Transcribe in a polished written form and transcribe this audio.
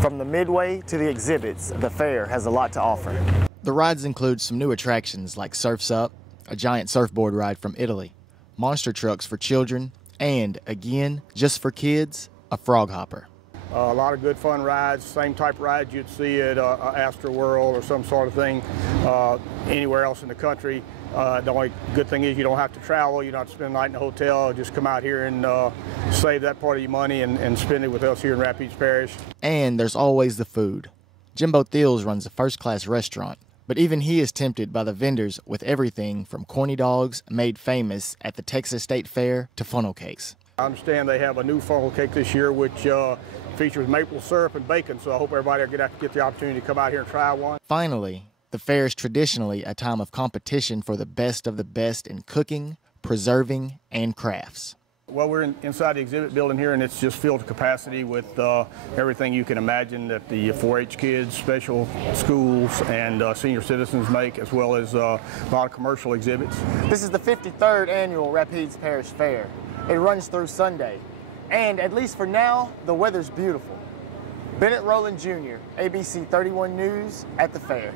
From the midway to the exhibits, the fair has a lot to offer. The rides include some new attractions like Surf's Up, a giant surfboard ride from Italy, monster trucks for children, and, again, just for kids, a frog hopper. A lot of good fun rides, same type of rides you'd see at Astroworld or some sort of thing anywhere else in the country. The only good thing is you don't have to travel, you don't have to spend the night in a hotel, just come out here and save that part of your money and spend it with us here in Rapides Parish. And there's always the food. Jimbo Thiels runs a first-class restaurant, but even he is tempted by the vendors with everything from corny dogs made famous at the Texas State Fair to funnel cakes. I understand they have a new funnel cake this year which features maple syrup and bacon, so I hope everybody will get the opportunity to come out here and try one. Finally, the fair is traditionally a time of competition for the best of the best in cooking, preserving, and crafts. Well, we're inside the exhibit building here, and it's just filled to capacity with everything you can imagine that the 4-H kids, special schools, and senior citizens make, as well as a lot of commercial exhibits. This is the 53rd annual Rapides Parish Fair. It runs through Sunday, and at least for now, the weather's beautiful. Bennett Rowland Jr., ABC 31 News at the fair.